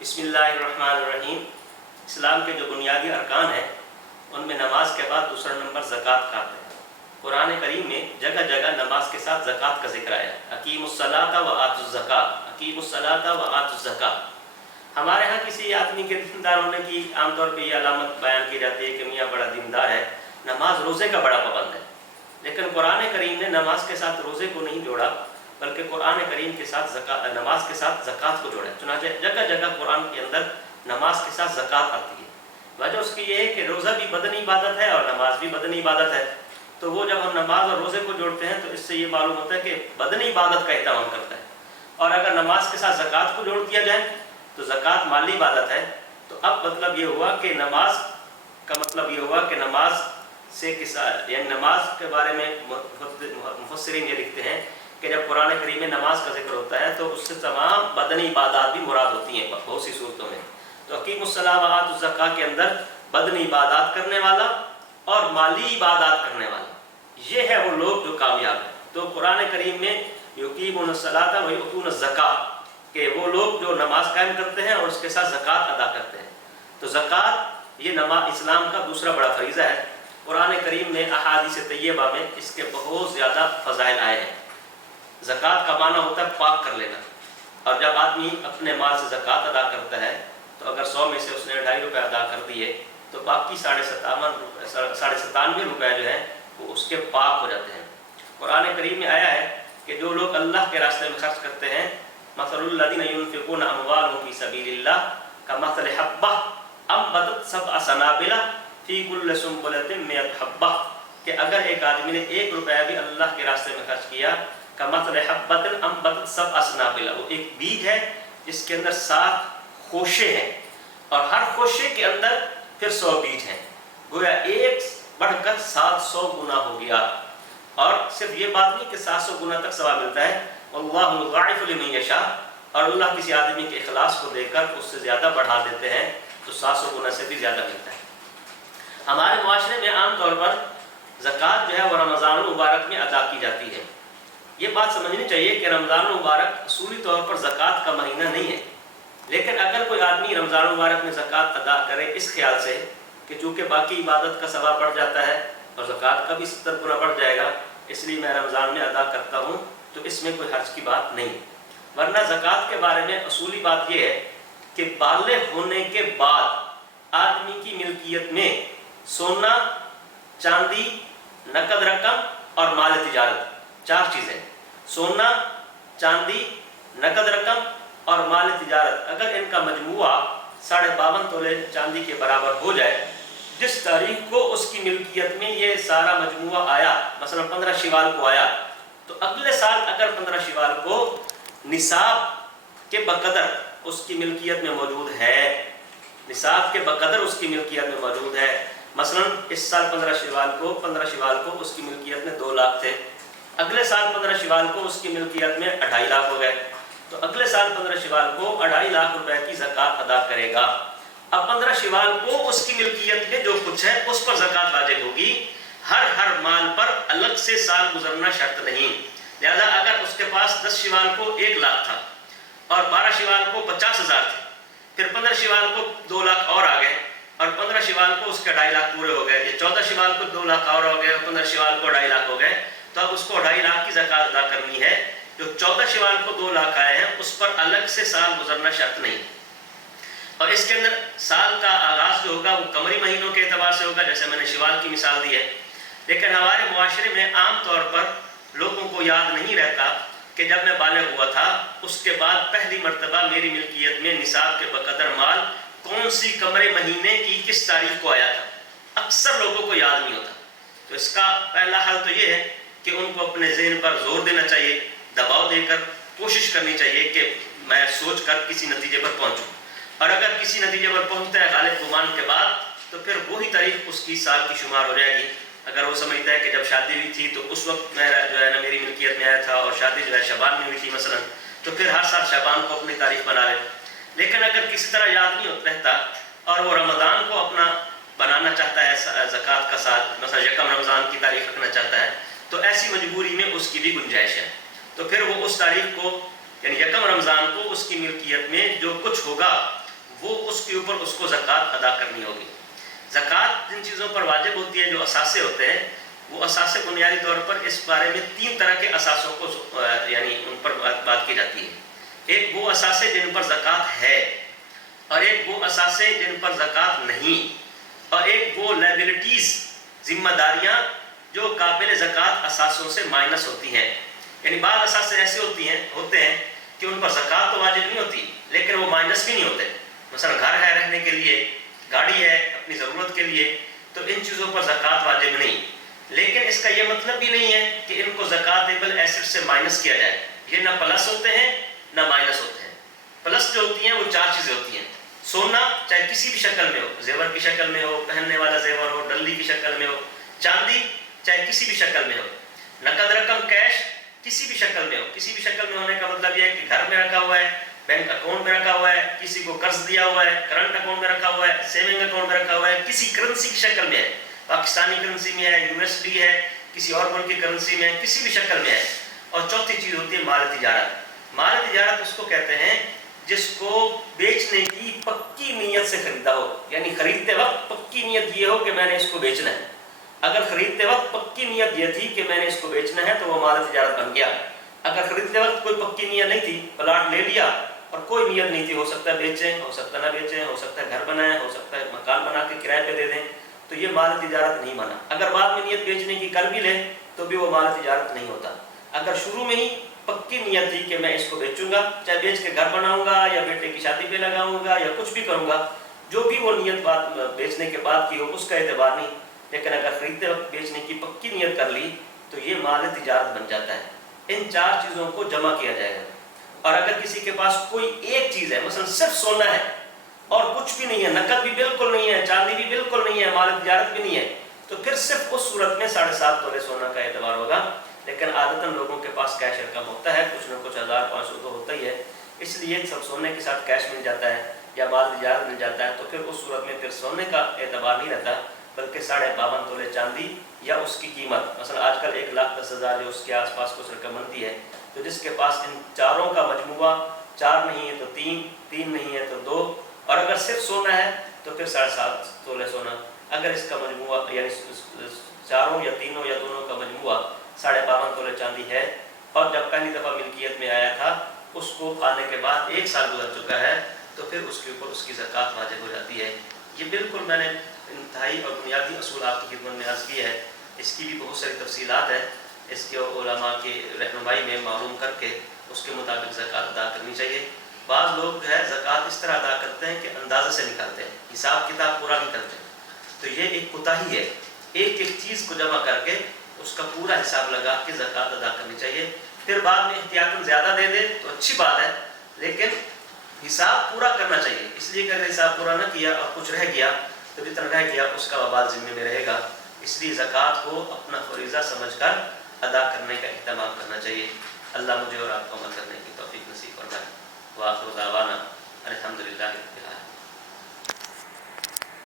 بسم اللہ الرحمن الرحیم۔ اسلام کے جو بنیادی ارکان ہیں ان میں نماز کے بعد دوسرا نمبر زکوٰۃ کا آتا ہے۔ قرآن کریم میں جگہ جگہ نماز کے ساتھ زکوٰۃ کا ذکر آیا ہے۔ اقیموا الصلاۃ وآتوا الزکاۃ، اقیموا الصلاۃ وآتوا الزکاۃ۔ ہمارے ہاں کسی آدمی کے دیندار ہونے کی عام طور پہ یہ علامت بیان کی جاتی ہے کہ میاں بڑا دیندار ہے، نماز روزے کا بڑا پابند ہے، لیکن قرآن کریم نے نماز کے ساتھ روزے کو نہیں جوڑا، بلکہ قرآن کریم کے ساتھ نماز کے ساتھ زکوٰۃ کو جوڑا ہے۔ چنانچہ جگہ جگہ قرآن کے اندر نماز کے ساتھ زکوٰۃ آتی ہے۔ وجہ اس کی یہ ہے کہ روزہ بھی بدنی عبادت ہے اور نماز بھی بدنی عبادت ہے، تو وہ جب ہم نماز اور روزے کو جوڑتے ہیں تو اس سے یہ معلوم ہوتا ہے کہ بدنی عبادت کا اہتمام کرتا ہے۔ اور اگر نماز کے ساتھ زکوٰۃ کو جوڑ دیا جائے تو زکوٰۃ مالی عبادت ہے، تو اب مطلب یہ ہوا کہ نماز کا مطلب یہ ہوا کہ نماز سے یعنی نماز کے بارے میں مفسرین یہ لکھتے ہیں کہ جب قرآن کریم میں نماز کا ذکر ہوتا ہے تو اس سے تمام بدنی عبادات بھی مراد ہوتی ہیں بہت سی صورتوں میں۔ تو اقیموا الصلاۃ وآتوا الزکاۃ کے اندر بدنی عبادات کرنے والا اور مالی عبادات کرنے والا، یہ ہے وہ لوگ جو کامیاب ہیں۔ تو قرآن کریم میں یقیمون الصلاۃ ویؤتون الزکاۃ کہ وہ لوگ جو نماز قائم کرتے ہیں اور اس کے ساتھ زکوٰۃ ادا کرتے ہیں۔ تو زکوٰۃ یہ اسلام کا دوسرا بڑا فریضہ ہے۔ قرآن کریم میں احادیث طیبہ میں اس کے بہت زیادہ فضائل آئے ہیں۔ زکوٰۃ کا معنی ہوتا ہے پاک کر لینا، اور جب آدمی اپنے مال سے زکوٰۃ ادا کرتا ہے تو اگر 100 میں سے اس نے 2.5 روپے ادا کر دیے تو باقی 97 روپے جو ہیں وہ اس کے پاک ہو جاتے ہیں۔ قرآن کریم میں آیا ہے کہ جو لوگ اللہ کے راستے میں خرچ کرتے ہیں، مثل الذین ينفقون اموالهم فی سبیل اللہ کمثل حبۃ انبتت 7 سنابل فی کل سنبلۃ 100 حبۃ، کہ اگر ایک آدمی نے 1 روپیہ بھی اللہ کے راستے میں خرچ کیا، کمثل حبۃ انبتت 7 سنابل، وہ ایک بیج ہے جس کے اندر 7 خوشے ہیں اور ہر خوشے کے اندر پھر 100 بیج ہیں، گویا ایک بڑھ کر 700 گنا ہو گیا۔ اور صرف یہ بات نہیں کہ 700 گنا تک ثواب ملتا ہے، واللہ یضاعف لمن یشاء، اور اللہ کسی آدمی کے اخلاص کو دیکھ کر اس سے زیادہ بڑھا دیتے ہیں، تو 700 گنا سے بھی زیادہ ملتا ہے۔ ہمارے معاشرے میں عام طور پر زکوٰۃ جو ہے وہ رمضان المبارک میں ادا کی جاتی ہے۔ یہ بات سمجھنی چاہیے کہ رمضان المبارک اصولی طور پر زکوٰۃ کا مہینہ نہیں ہے، لیکن اگر کوئی آدمی رمضان المبارک میں زکوٰۃ ادا کرے اس خیال سے کہ چونکہ باقی عبادت کا ثواب بڑھ جاتا ہے اور زکوٰۃ کا بھی 70 گنا بڑھ جائے گا، اس لیے میں رمضان میں ادا کرتا ہوں، تو اس میں کوئی حرج کی بات نہیں۔ ورنہ زکوٰۃ کے بارے میں اصولی بات یہ ہے کہ بالغ ہونے کے بعد آدمی کی ملکیت میں سونا، چاندی، نقد رقم اور مال تجارت، 4 چیزیں، سونا، چاندی، نقد رقم اور مال تجارت، اگر ان کا مجموعہ 52.5 تولے چاندی کے برابر ہو جائے، جس تاریخ کو اس کی ملکیت میں یہ سارا مجموعہ آیا، مثلا 15 شوال کو آیا، تو اگلے سال اگر 15 شوال کو نصاب کے بقدر اس کی ملکیت میں موجود ہے، نصاب کے بقدر اس کی ملکیت میں موجود ہے، مثلا اس سال 15 شوال کو اس کی ملکیت میں 2 لاکھ تھے، اگلے سال 15 شوال کو اس کی ملکیت میں 2.5 لاکھ ہو گئے، تو اگلے سال 15 شوال کو 2.5 لاکھ روپے کی زکوٰۃ ادا کرے گا۔ اب 15 شوال کو اس کی ملکیت میں جو کچھ ہے اس پر زکوٰۃ واجب ہوگی، ہر مال پر الگ سے سال گزرنا شرط نہیں۔ لہذا اگر اس کے پاس 10 شوال کو 1 لاکھ تھا اور 12 شوال کو 50,000 تھے، پھر 15 شوال کو 2 لاکھ اور آ گئے اور 15 شوال کو اس کے 2.5 لاکھ پورے ہو گئے، 14 شوال کو 2 لاکھ اور ہو گئے اور 15 شوال کو 2.5 لاکھ ہو گئے، تو اب اس کو 2.5 لاکھ کی زکوٰۃ ادا کرنی ہے۔ جو 14 شوال کو 2 لاکھ آئے ہیں اس پر الگ سے سال گزرنا شرط نہیں، اور اس کے اندر سال کا آغاز جو ہوگا وہ قمری مہینوں کے اعتبار سے ہوگا، جیسے میں نے شوال کی مثال دی ہے۔ لیکن ہمارے معاشرے میں عام طور پر لوگوں کو یاد نہیں رہتا کہ جب میں بالغ ہوا تھا اس کے بعد پہلی مرتبہ میری ملکیت میں نصاب کے بقدر مال کون سی قمری مہینے کی کس تاریخ کو آیا تھا، اکثر لوگوں کو یاد نہیں ہوتا۔ تو اس کا پہلا حل تو یہ ہے کہ ان کو اپنے ذہن پر زور دینا چاہیے، دباؤ دے کر کوشش کرنی چاہیے کہ میں سوچ کر کسی نتیجے پر پہنچوں، اور اگر کسی نتیجے پر پہنچتا ہے غالب گمان کے بعد تو پھر وہی تاریخ اس کی سال کی شمار ہو جائے گی۔ اگر وہ سمجھتا ہے کہ جب شادی ہوئی تھی تو اس وقت میں جو ہے نا میری ملکیت میں آیا تھا اور شادی جو ہے شعبان میں ہوئی تھی مثلا، تو پھر ہر سال شعبان کو اپنی تاریخ بنا لے۔ لیکن اگر کسی طرح یاد نہیں رہتا اور وہ رمضان کو اپنا بنانا چاہتا ہے زکوٰۃ کا سال، مثلا 1 رمضان کی تاریخ رکھنا چاہتا ہے، تو ایسی مجبوری میں اس کی بھی گنجائش ہے، تو پھر وہ اس تاریخ کو یعنی 1 رمضان کو اس کی ملکیت میں جو کچھ ہوگا وہ اس کے اوپر اس کو زکوٰۃ ادا کرنی ہوگی۔ زکوٰۃ جن چیزوں پر واجب ہوتی ہے جو اثاثے ہوتے ہیں، وہ اثاثے بنیادی طور پر اس بارے میں 3 طرح کے اثاثوں کو یعنی ان پر بات کی جاتی ہے۔ ایک وہ اثاثے جن پر زکوٰۃ ہے، اور ایک وہ اثاثے جن پر زکوٰۃ نہیں، اور ایک وہ لائبلٹیز، ذمہ داریاں جو قابل زکوٰۃ اثاثوں سے مائنس ہوتی ہیں۔ یعنی بعض اثاثے ایسے ہوتے ہیں کہ ان پر زکوٰۃ تو واجب نہیں ہوتی لیکن وہ مائنس بھی نہیں ہوتے۔ مثلا گھر ہے رہنے کے لیے، گاڑی ہے اپنی ضرورت کے لیے، تو ان چیزوں پر زکوٰۃ واجب نہیں، لیکن اس کا یہ مطلب بھی نہیں ہے کہ ان کو زکوٰۃیبل ایسٹ سے مائنس کیا جائے۔ یہ نہ پلس ہوتے ہیں نہ مائنس ہوتے ہیں۔ پلس جو ہوتی ہیں وہ 4 چیزیں ہوتی ہیں۔ سونا چاہے کسی بھی شکل میں ہو، زیور کی شکل میں ہو، پہننے والا زیور ہو، ڈلی کی شکل میں ہو، چاندی چاہے کسی بھی شکل میں ہو، نقد رقم کیش کسی بھی شکل میں ہو۔ کسی بھی شکل میں ہونے کا مطلب یہ ہے کہ گھر میں رکھا ہوا ہے، بینک اکاؤنٹ میں رکھا ہوا ہے، کسی کو قرض دیا ہوا ہے، کرنٹ اکاؤنٹ میں رکھا ہوا ہے، سیونگ اکاؤنٹ میں رکھا ہوا ہے، کسی کرنسی کی شکل میں ہے، پاکستانی کرنسی میں ہے، USD ہے، کسی اور ملک کی کرنسی میں ہے، کسی بھی شکل میں ہے۔ اور چوتھی چیز ہوتی ہے مال تجارت۔ مال تجارت اس کو کہتے ہیں جس کو بیچنے کی پکی نیت سے خریدا ہو، یعنی خریدتے وقت پکی نیت یہ ہو کہ میں نے اس کو بیچنا ہے۔ اگر خریدتے وقت پکی نیت یہ تھی کہ میں نے اس کو بیچنا ہے تو وہ مال تجارت بن گیا۔ اگر خریدتے وقت کوئی پکی نیت نہیں تھی، پلاٹ لے لیا اور کوئی نیت نہیں تھی، ہو سکتا ہے بیچیں، ہو سکتا ہے نہ بیچیں، ہو سکتا ہے گھر بنائیں، ہو سکتا ہے مکان بنا کے کرائے پہ دے دیں، تو یہ مال تجارت نہیں مانا۔ اگر بعد میں نیت بیچنے کی کر بھی لیں تو بھی وہ مال تجارت نہیں ہوتا۔ اگر شروع میں ہی پکی نیت تھی کہ میں اس کو بیچوں گا، چاہے بیچ کے گھر بناؤں گا یا بیٹے کی شادی پہ لگاؤں گا یا کچھ بھی کروں گا، جو بھی وہ نیت بات بیچنے کے بعد کی ہو اس کا اعتبار نہیں، لیکن اگر خریدتے وقت بیچنے کی پکی نیت کر لی تو یہ مال تجارت بن جاتا ہے۔ ان 4 چیزوں کو جمع کیا جائے گا۔ اور اگر کسی کے پاس کوئی ایک چیز ہے، مثلا صرف سونا ہے اور کچھ بھی نہیں ہے، نقد بھی بالکل نہیں ہے، چاندی بھی بالکل نہیں ہے، مال تجارت بھی نہیں ہے، تو پھر صرف اس صورت میں 7.5 تولے سونا کا اعتبار ہوگا۔ لیکن عادتاً لوگوں کے پاس کیش رقم ہوتا ہے، کچھ نہ کچھ 1500 تو ہوتا ہی ہے، اس لیے سب سونے کے ساتھ کیش مل جاتا ہے یا مال تجارت مل جاتا ہے، تو پھر اس صورت میں پھر سونے کا اعتبار نہیں رہتا، بلکہ 52.5 تولے چاندی یا اس کی قیمت، مثلا آج کل 1,10,000 جو اس کے آس پاس کچھ رقم بنتی ہے، تو جس کے پاس ان چاروں کا مجموعہ 4 نہیں ہے تو 3 نہیں ہے تو 2، اور اگر صرف سونا ہے تو پھر 7.5 تولے سونا۔ اگر اس کا مجموعہ یعنی چاروں یا تینوں یا دونوں کا مجموعہ 52.5 تولے چاندی ہے، اور جب پہلی دفعہ ملکیت میں آیا تھا اس کو پانے کے بعد 1 سال گزر چکا ہے، تو پھر اس کے اوپر اس کی زکوٰۃ واجب ہو جاتی ہے۔ یہ بالکل میں نے انتہائی اور بنیادی اصول آپ کی خدمت میں عرض کی ہے، اس کی بھی بہت ساری تفصیلات ہیں، اس کے علماء کی رہنمائی میں معلوم کر کے اس کے مطابق زکوٰۃ ادا کرنی چاہیے۔ بعض لوگ جو ہے زکوٰۃ اس طرح ادا کرتے ہیں کہ اندازے سے نکالتے ہیں، حساب کتاب پورا نہیں کرتے، تو یہ ایک کوتاہی ہے۔ ایک ایک چیز کو جمع کر کے اس کا پورا حساب لگا کے زکوٰۃ ادا کرنی چاہیے۔ پھر بعد میں احتیاطاً زیادہ دے دے تو اچھی بات ہے، لیکن حساب پورا کرنا چاہیے، اس لیے کہ اگر حساب پورا نہ کیا اور کچھ رہ گیا تو جتنا رہ گیا اس کا وبال ذمے میں رہے گا۔ اس لیے زکوٰۃ کو اپنا فریضہ سمجھ کر ادا کرنے کا اہتمام کرنا چاہیے۔ اللہ مجھے اور آپ کو عمل کرنے کی توفیق نصیب فرمائے۔ وآخر دعوانا الحمدللہ رب العالمین۔